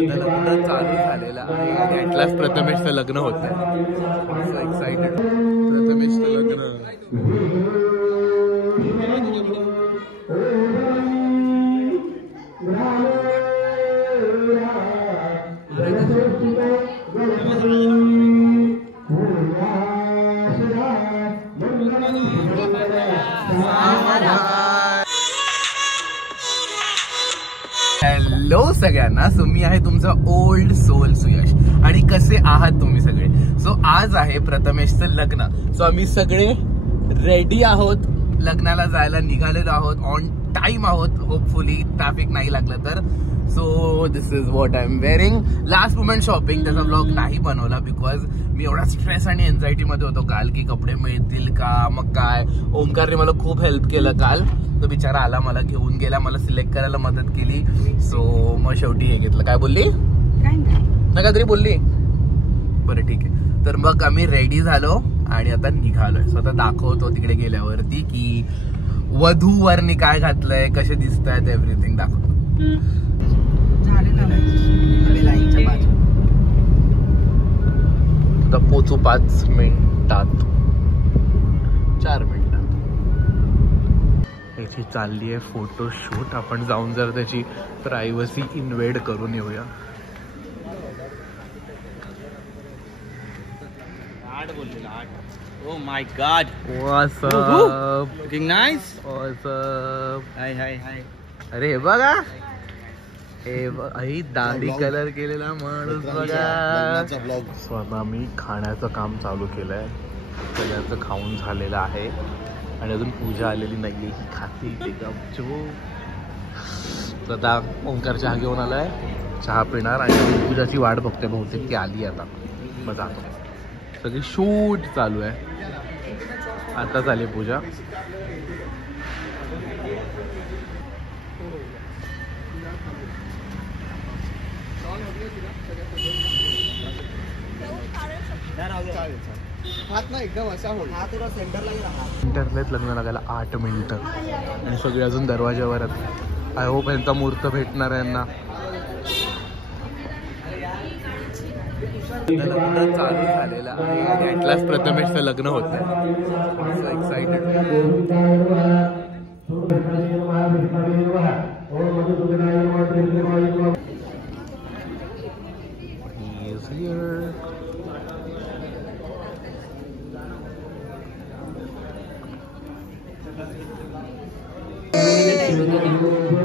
लग्न चालू झालेलं आहे आणि ॲटलास प्रथमेशचं लग्न होत आहे. So excited. प्रथमेशचं लग्न. हॅलो सगळ्यांना. सो मी आहे तुमचा ओल्ड सोल सुयश आणि कसे आहात तुम्ही सगळे. सो आज आहे प्रथमेशचं लग्न. सो आम्ही सगळे रेडी आहोत, लग्नाला जायला निघालेलो आहोत, ऑन टाइम आहोत. होपफुली ट्रॅफिक नाही लागलं तर. So this is what I am wearing. Last moment shopping त्याचा ब्लॉग नाही बनवला बिकॉज मी एवढा स्ट्रेस आणि एन्झायटी मध्ये होतो काल की कपडे मिळतील का, मग काय. ओमकारने मला खूप हेल्प केलं काल. तो बिचारा आला, मला घेऊन गेला, मला सिलेक्ट करायला मदत केली. सो मग शेवटी हे घेतलं. काय बोलली ना, काहीतरी बोलली. बरं ठीक आहे. तर मग आम्ही रेडी झालो आणि आता निघालोय. सो आता दाखवतो तिकडे गेल्यावरती की वधू वरनी काय घातलंय, कसे दिसत आहेत, एव्हरीथिंग दाखवतो. आता पोचू 5 मिनिटात, 4 मिनिटात. याची चालली आहे फोटोशूट. आपण जाऊन जर त्याची प्रायव्हसी इन्व्हेड करून येऊया. Oh my God! What's up? Looking nice. What's up? Hi, hi, hi. अरे हे बघा, हे दाढी कलर केलेला माणूस बघा. स्वतः मी खाण्याचं काम चालू केलंय. सगळ्याचं खाऊन झालेलं आहे आणि अजून पूजा आलेली नाहीये. ही खाते ते गपचूप. आता ओंकार चहा घेऊन आलाय, चहा पिणार आणि पूजाची वाट बघते. बहुतेक ती आली आता. मग जातो. सगळी शूट चालू आहे. आता झाली पूजा. एकदम असा इंटरनेट लग्न लागायला 8 मिनिटं आणि सगळे अजून दरवाज्यावर आहेत. आय होप यांचा मुहूर्त भेटणार आहे यांना. लग्न चालू झालेलं आहे आणि ॲटलास प्रथमेशचं लग्न होत आहे. So excited.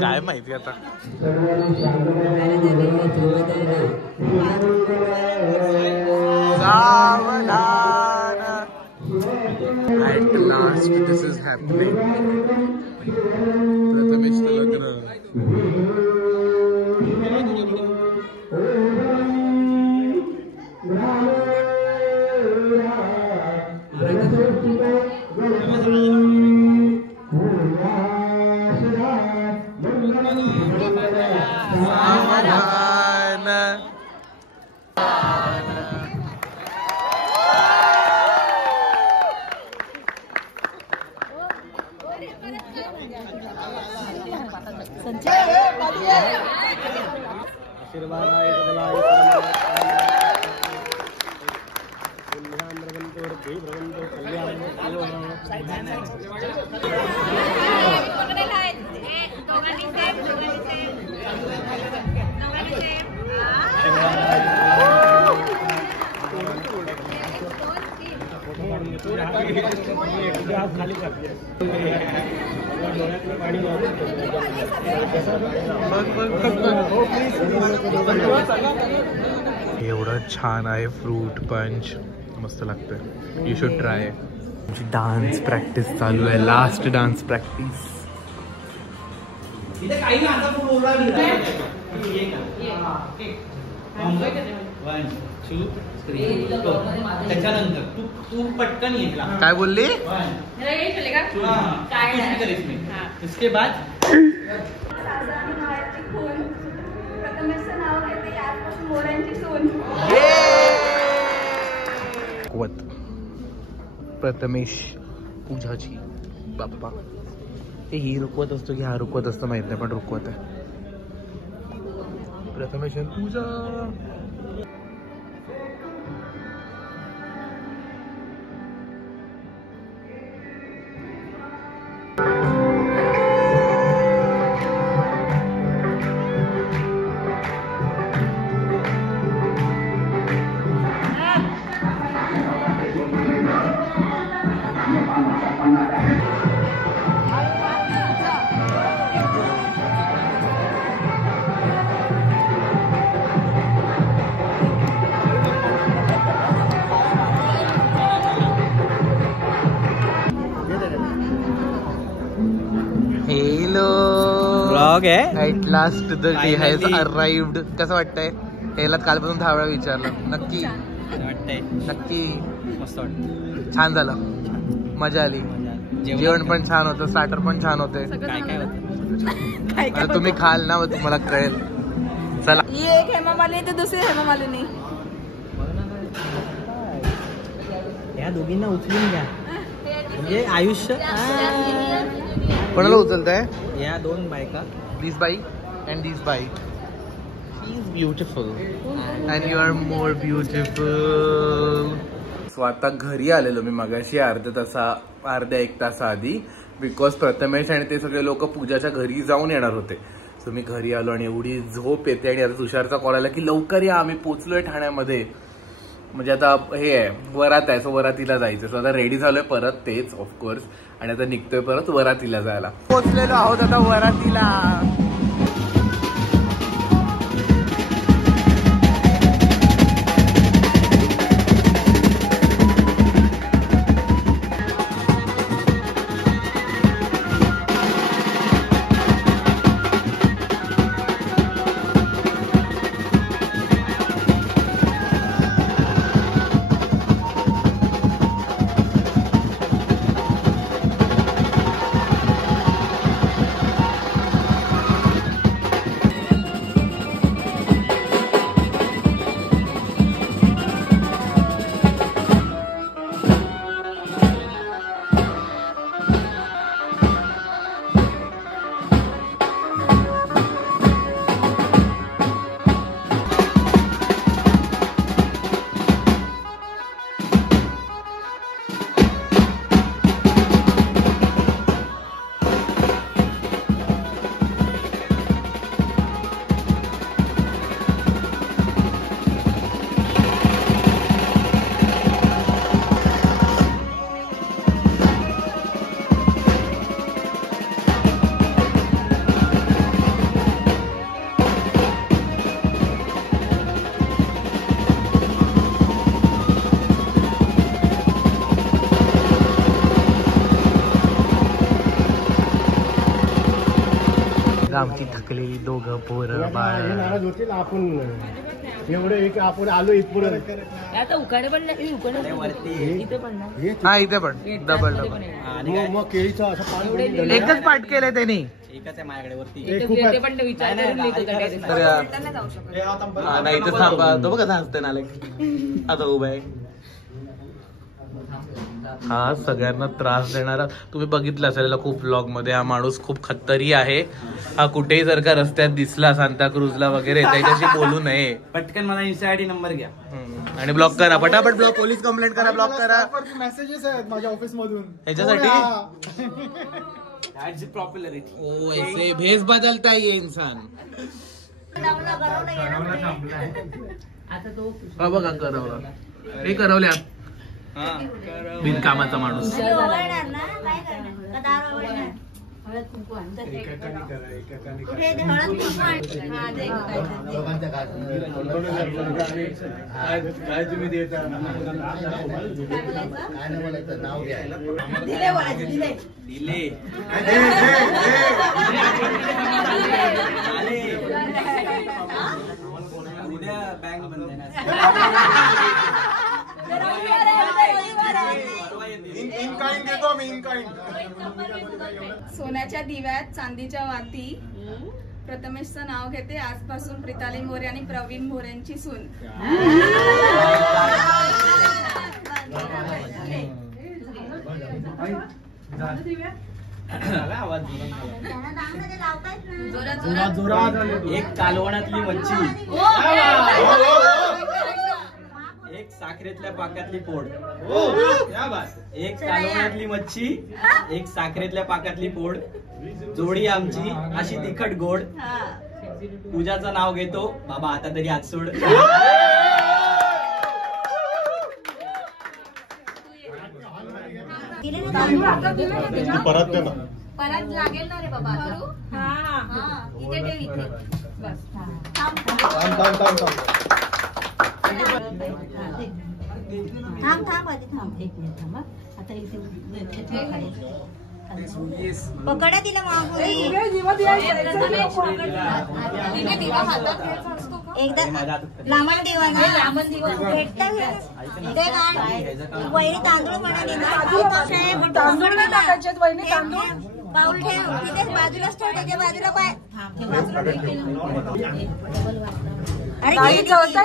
काय माहिती आता. At last this is happening. प्रथमेशचं लग्न. एवढं छान आहे फ्रूट पंच, मस्त लागतंय. You should try. आमची डान्स प्रॅक्टिस चालू आहे. Last dance practice. त्याच्यानंतर तू पटकन येला. काय बोलली. इसके बाद प्रथमेश पूजाची बाप्पा. ही रुकवत असतो की हा रुकवत असतो माहित नाही, पण रुकवत आहे. प्रथमेश पूजा. ब्लॉग आहे. At last the day has arrived. कसं वाटतंय? याला कालपासून 10 वेळा विचारलं. नक्की वाटतंय नक्की मस्त वाटत. छान झालं, मजा आली. जेवण पण छान होतं, स्टार्टर पण छान होते. काय काय होतं आता तुम्ही खाल ना, मग तुम्हाला कळेल. चला. ही एक हेमामाली तर दुसरी हेमामालिनी. या दोघींना उचलून घ्या म्हणजे आयुष्य. कोणाला उचलताय? या दोन बायका. दिस बाई अँड दिस बाई. She is beautiful and you are more beautiful. So आता घरी आलेलो मी मगाशी अर्ध्या एक तासा आधी, बिकॉज प्रथमेश आणि ते सगळे लोक पूजाच्या घरी जाऊन येणार होते. सो मी घरी आलो आणि एवढी झोप येते. आणि आता तुषारचा कॉल आला की लवकर या, आम्ही पोचलोय ठाण्यामध्ये. म्हणजे आता हे आहे, वरात आहे. सो वरातीला जायचं. सो आता रेडी झालोय परत, तेच ऑफकोर्स. आणि आता निघतोय परत वरातीला जायला. पोचलेलो आहोत आता वरातीला. आमची थकलेली दोघं पोरं बाळ. नाराज होतील आपण एवढे एक आपण आलो इथपर्यंत. आता उकाडे पण नाही, उकाडे इथे पण नाही. हा इथे पण डबल मग केळीचं असं पाणी एकच पाठ केलंय त्यांनी. एकच आहे माझ्याकडे वरती. इथे पण विचार करून लिहितो त्या डायरीत. नाही इथं थांबा. तो बघा हसते नाले आता उभा आहे. हा सगळ्यांना त्रास देणारा तुम्ही बघितलं असेल खूप ब्लॉग मध्ये. हा माणूस खूप खत्तरी आहे. हा कुठेही जर का रस्त्यात दिसला सांताक्रूजला वगैरे त्याच्याशी बोलू नये. पटकन मला इन्स्टा नंबर घ्या आणि ब्लॉक करा पटापट. ब्लॉक पोलीस कंप्लेंट करा. ब्लॉक करा. मेसेजेस आहेत माझ्या ऑफिस मधून ह्याच्यासाठी. पॉप्युलरिटी. ओ ऐसे भेस बदलता है ये इंसान. आता तो हा बघा करवला. हे करवल्या बिनकामाचा माणूस. काय तुम्ही देता दिले उद्या बँक बंद सोन्याच्या दिव्यात चांदीच्या वाती. प्रथमेशचं नाव घेते आजपासून प्रिताली मोरे आणि प्रवीण मोरेंची सून. आवाज जोरात जोरात. एक कालवणातली मच्छी, एक साखरेतल्या पाकातली पोड. एक कालवणातली मच्छी, एक साखरेतल्या पाकातली पोड, जोडी आमची अशी तिखट गोड. पूजाचं नाव घेतो बाबा आता तरी हात सोड. परत लागेल ना रे बाबा. इथे ठेव इथे. बस थांब आधी थांब. एक मिनिट थांब. आता इथे पकडा तिला एकदा लांबण दिवा ना भेटता वैरी तांदूळ म्हणाले तांदूळ पाऊल ठेव तिथे बाजूलाच ठेव. त्याच्या बाजूला पाय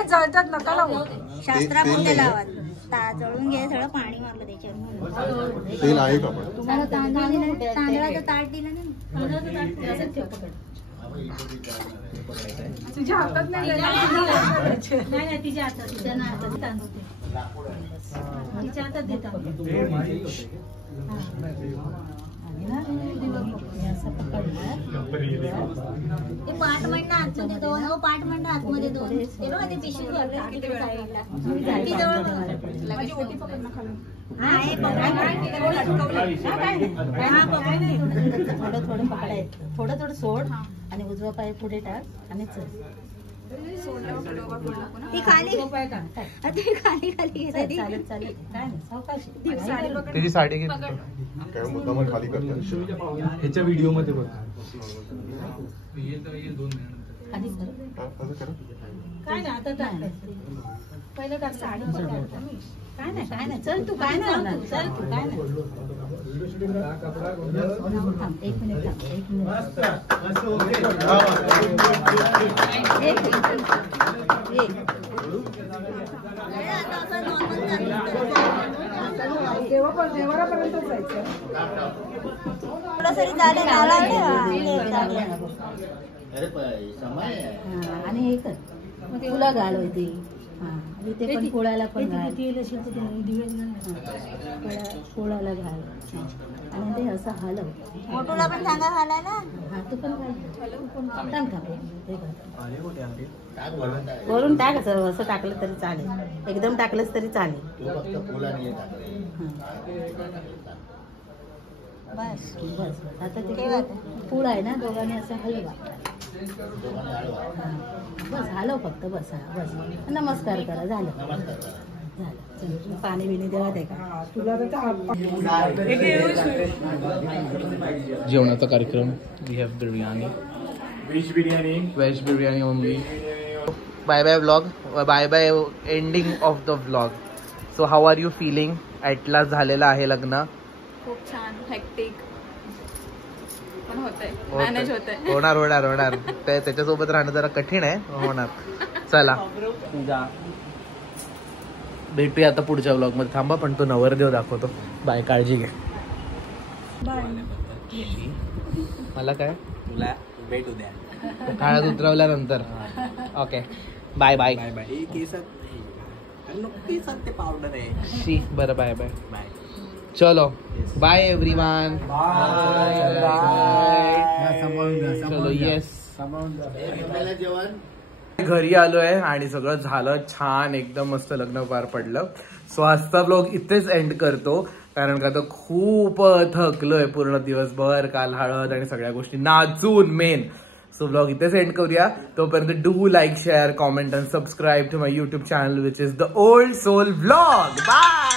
जळतात नका लावू. शास्त्रापुरते लावा. जळून घे. सगळं पाणी मारलं त्याच्यावर. तुम्हाला तांदळाचं ताट दिलं नाही. तुझ्या हातात नाही तिच्या हातात तांदूळ तिच्या हातात देतात. पाठ म्हणणं आतमध्ये दोन. पाठ म्हणणं आतमध्ये दोन. ते बघा ते पिशवी साईडला. थोडं थोडं सोड आणि उजवा पाय पुढे टाक आणि चल. ती खाली खाली खाली घेते. चालत चालत काय नाही सावकाशी. त्याची साडी घेत खाली करते ह्याच्या व्हिडिओ मध्ये बघ. काय ना आता पहिलं टाक साडी. काय नाही चल तू काय नाही होणार. चल तू काय नाही. एक मिनिट थांब. देवापर्यंत जायचं. थोडं तरी चालेल. आणि हे कर तुला घाल होती. इथे पण पोळ्याला पण घाल. पोळ्याला घाल आणि ते असं हलव. मोठूला पण सांगा घालायला. हा तू पण वरून टाक. असं टाकलं तरी चालेल. एकदम टाकलंच तरी चालेल. बस बस. आता ते फूल आहे ना दोघांनी असं हलवा. बस हलव फक्त. बस बस. नमस्कार करा. झालं झालं. पाणी बिणी देवा ते का तुला. जेवणाचा कार्यक्रम. We have biryani. Veg biryani only. Bye bye vlog. Bye bye ending of the vlog. So how are you feeling? At last झालेलं आहे लग्न. खूप छान. हेक्टिक पण होतंय. मॅनेज होतंय. होणार होणार होणार. त्याच्यासोबत राहणं जरा कठीण आहे. होणार. चला भेटूया आता पुढच्या व्लॉग मध्ये. थांबा पण तो नवरदेव दाखवतो. बाय. काळजी घे. मला काय तुला भेटू द्या काळात उतरवल्यानंतर. Okay bye bye. Bye bye. केसात ते पावडर आहे. शी बरं. Bye bye. बाय. चलो बाय एव्हरीवन. चलो येस. घरी आलोय आणि सगळं झालं छान. एकदम मस्त लग्न पार पडलं. सो आजचा ब्लॉग इथेच एंड करतो कारण का तर खूप थकलोय पूर्ण दिवसभर. काल हळद आणि सगळ्या गोष्टी नाचून मेन. सो ब्लॉग इथेच एंड करूया. तोपर्यंत do like share comment and subscribe to my YouTube channel which is the old soul vlog. Bye.